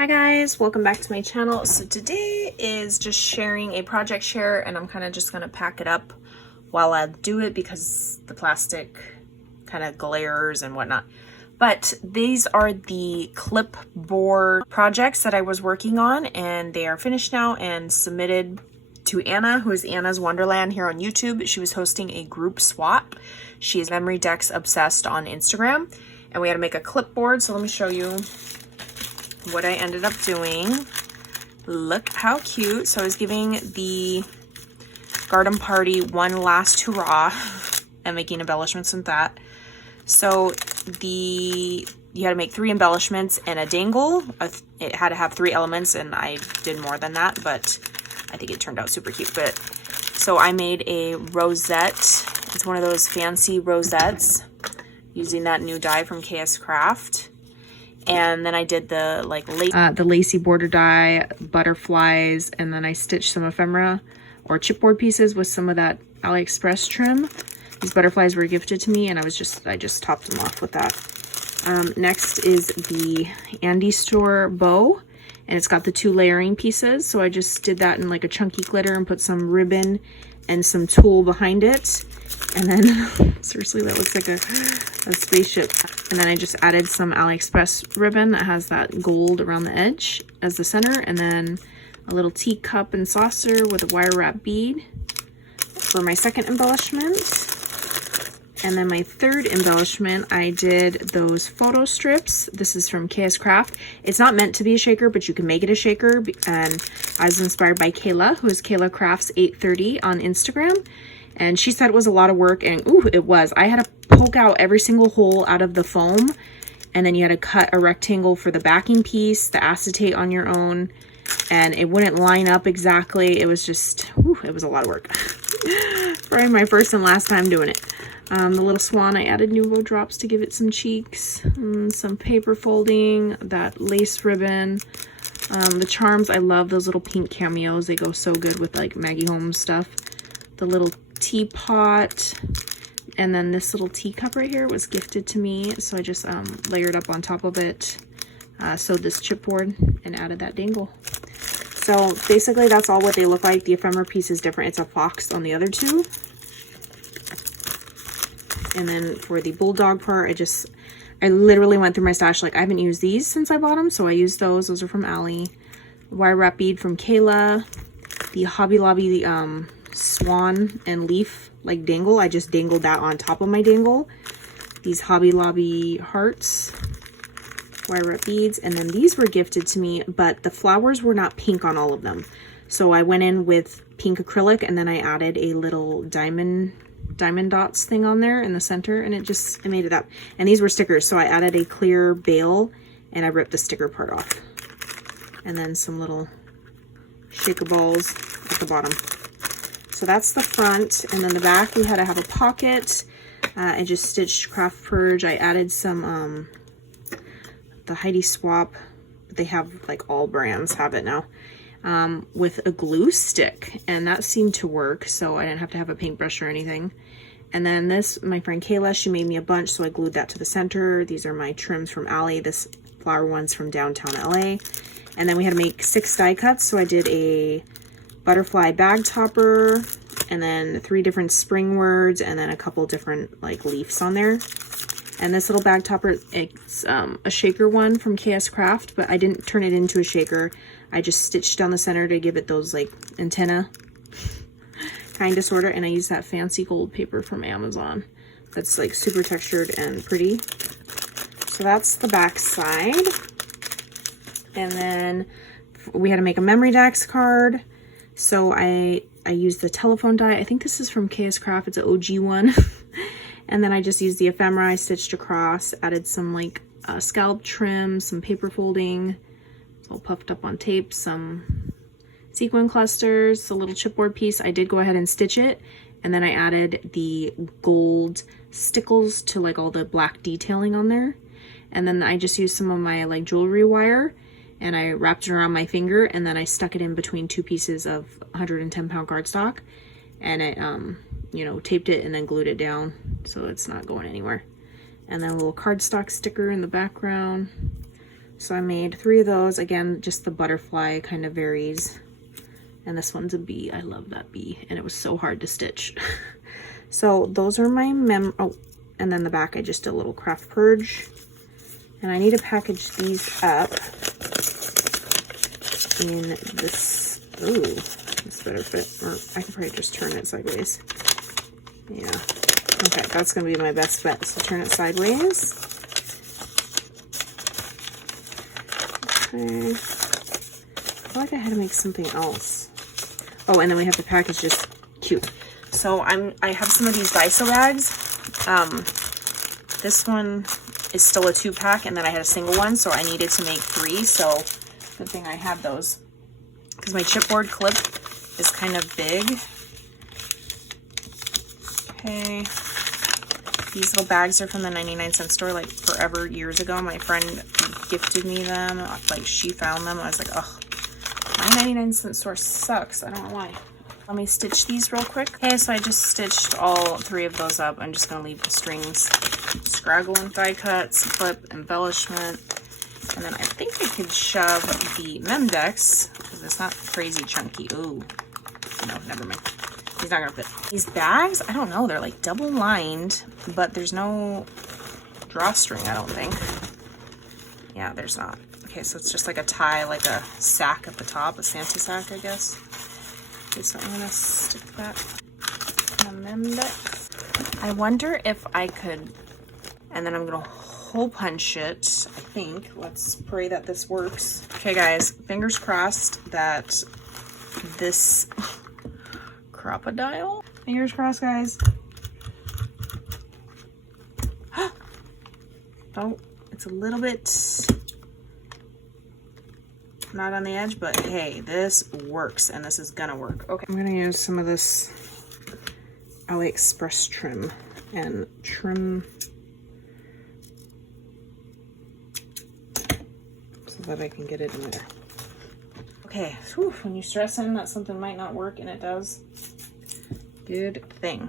Hi guys, welcome back to my channel. So today is just sharing a project share, and I'm kind of just going to pack it up while I do it because the plastic kind of glares and whatnot. But these are the clipboard projects that I was working on, and they are finished now and submitted to Anna, who is Anna's Wonderland here on YouTube. She was hosting a group swap. She is Memory Decks Obsessed on Instagram, and we had to make a clipboard. So let me show you what I ended up doing. Look how cute. So I was giving the garden party one last hurrah and making embellishments with that. So you had to make 3 embellishments and a dangle. It had to have 3 elements, and I did more than that, but I think it turned out super cute. But so I made a rosette. It's one of those fancy rosettes using that new die from KS Craft. And then I did the lacy border die, butterflies, and then I stitched some ephemera or chipboard pieces with some of that AliExpress trim. These butterflies were gifted to me, and I just topped them off with that. Next is the Andy Store bow, and it's got the 2 layering pieces. So I just did that in like a chunky glitter and put some ribbon and some tulle behind it. And then, seriously, that looks like a spaceship. And then I just added some AliExpress ribbon that has that gold around the edge as the center. And then a little teacup and saucer with a wire wrap bead for my second embellishment. And then my third embellishment, I did those photo strips. This is from KS Craft. It's not meant to be a shaker, but you can make it a shaker. And I was inspired by Kayla, who is Kayla Crafts 830 on Instagram. And she said it was a lot of work, and ooh, it was. I had to poke out every single hole out of the foam, and then you had to cut a rectangle for the backing piece, the acetate on your own, and it wouldn't line up exactly. It was just, ooh, it was a lot of work. Probably my first and last time doing it. The little swan, I added Nuvo drops to give it some cheeks, some paper folding, that lace ribbon. The charms, I love those little pink cameos. They go so good with like Maggie Holmes stuff. The little teapot, and then this little teacup right here was gifted to me, so I just layered up on top of it, sewed this chipboard, and added that dangle. So basically that's all what they look like. The ephemera piece is different. It's a fox on the other 2. And then for the bulldog part, I literally went through my stash. Like, I haven't used these since I bought them, so I used those. Those are from Ali. Wire wrap bead from Kayla. The Hobby Lobby swan and leaf like dangle, I just dangled that on top of my dangle. These Hobby Lobby hearts, wire wrap beads, and then these were gifted to me, but the flowers were not pink on all of them. So I went in with pink acrylic, and then I added a little diamond dots thing on there in the center, and I made it up. And these were stickers, so I added a clear bail and I ripped the sticker part off. And then some little shaker balls at the bottom. So that's the front, and then the back we had to have a pocket. I just stitched Craft Purge. I added some the Heidi Swap. They have, like, all brands have it now, with a glue stick, and that seemed to work, so I didn't have to have a paintbrush or anything. And then this, my friend Kayla, she made me a bunch, so I glued that to the center. These are my trims from Ali. This flower one's from downtown LA. And then we had to make 6 die cuts, so I did a butterfly bag topper, and then 3 different spring words, and then a couple different like leaves on there. And this little bag topper, it's a shaker one from KS Craft, but I didn't turn it into a shaker. I just stitched down the center to give it those like antenna kind of sorta, and I used that fancy gold paper from Amazon that's like super textured and pretty. So that's the back side. And then we had to make a Memory Decks card. So I used the telephone die. I think this is from KS Craft. It's an OG one. And then I just used the ephemera. I stitched across, added some like scallop trim, some paper folding. It's all puffed up on tape, some sequin clusters, a little chipboard piece. I did go ahead and stitch it. And then I added the gold stickles to like all the black detailing on there. And then I just used some of my like jewelry wire, and I wrapped it around my finger, and then I stuck it in between 2 pieces of 110-pound cardstock, and I, you know, taped it and then glued it down so it's not going anywhere. And then a little cardstock sticker in the background. So I made 3 of those. Again, just the butterfly kind of varies. And this one's a bee. I love that bee. And it was so hard to stitch. So those are my oh, and then the back I just did a little craft purge. And I need to package these up in this. Ooh, this better fit. Or I could probably just turn it sideways. Yeah. Okay, that's gonna be my best bet. So turn it sideways. Okay. I feel like I had to make something else. Oh, and then we have to package this cute. So I have some of these Daiso bags. This one is still a 2-pack, and then I had a single one, so I needed to make 3. So good thing I had those, because my chipboard clip is kind of big. Okay. These little bags are from the 99-cent store, like forever, years ago. My friend gifted me them. Like, she found them. I was like, oh, my 99-cent store sucks. I don't know why. Let me stitch these real quick. Okay, so I just stitched all 3 of those up. I'm just going to leave the strings, scraggle and die cuts, clip, embellishment. And then I think I could shove the Memdex, because it's not crazy chunky. Ooh, no, never mind. He's not gonna fit. These bags, I don't know, they're like double lined, but there's no drawstring, I don't think. Yeah, there's not. Okay, so it's just like a tie, like a sack at the top, a Santa sack, I guess. Okay, so I'm gonna stick that in the Memdex. I wonder if I could, and then I'm gonna hole punch it, I think. Let's pray that this works. Okay guys, fingers crossed that this crocodile. Fingers crossed, guys. Oh, it's a little bit not on the edge, but hey, this works, and this is gonna work. Okay, I'm gonna use some of this AliExpress trim and trim so that I can get it in there. Okay, whew, when you stress in that something might not work, and it does, good thing.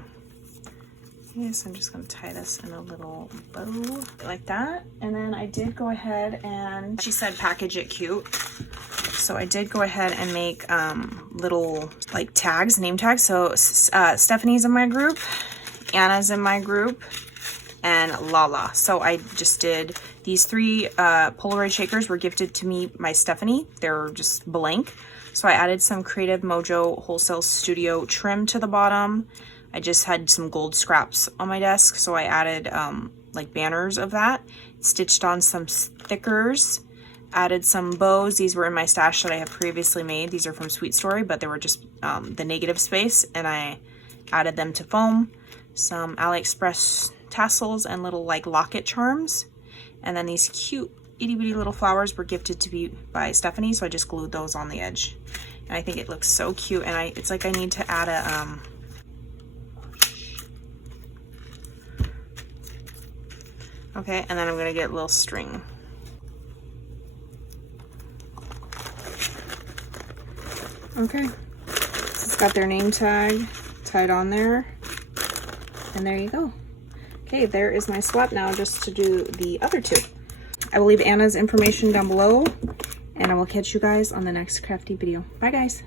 Okay, so I'm just going to tie this in a little bow like that. And then I did go ahead and, she said package it cute. So I did go ahead and make little like tags, name tags. So Stephanie's in my group, Anna's in my group, and Lala. So I just did these 3 Polaroid shakers were gifted to me by Stephanie. They're just blank. So I added some Creative Mojo Wholesale Studio trim to the bottom. I just had some gold scraps on my desk, so I added like banners of that. Stitched on some stickers, added some bows. These were in my stash that I have previously made. These are from Sweet Story, but they were just the negative space, and I added them to foam. Some AliExpress tassels and little like locket charms. And then these cute itty bitty little flowers were gifted to me by Stephanie, so I just glued those on the edge. And I think it looks so cute, and it's like I need to add a okay, and then I'm gonna get a little string. Okay, so it's got their name tag tied on there, and there you go. Okay, there is my swap now, just to do the other 2. I will leave Anna's information down below, and I will catch you guys on the next crafty video. Bye guys.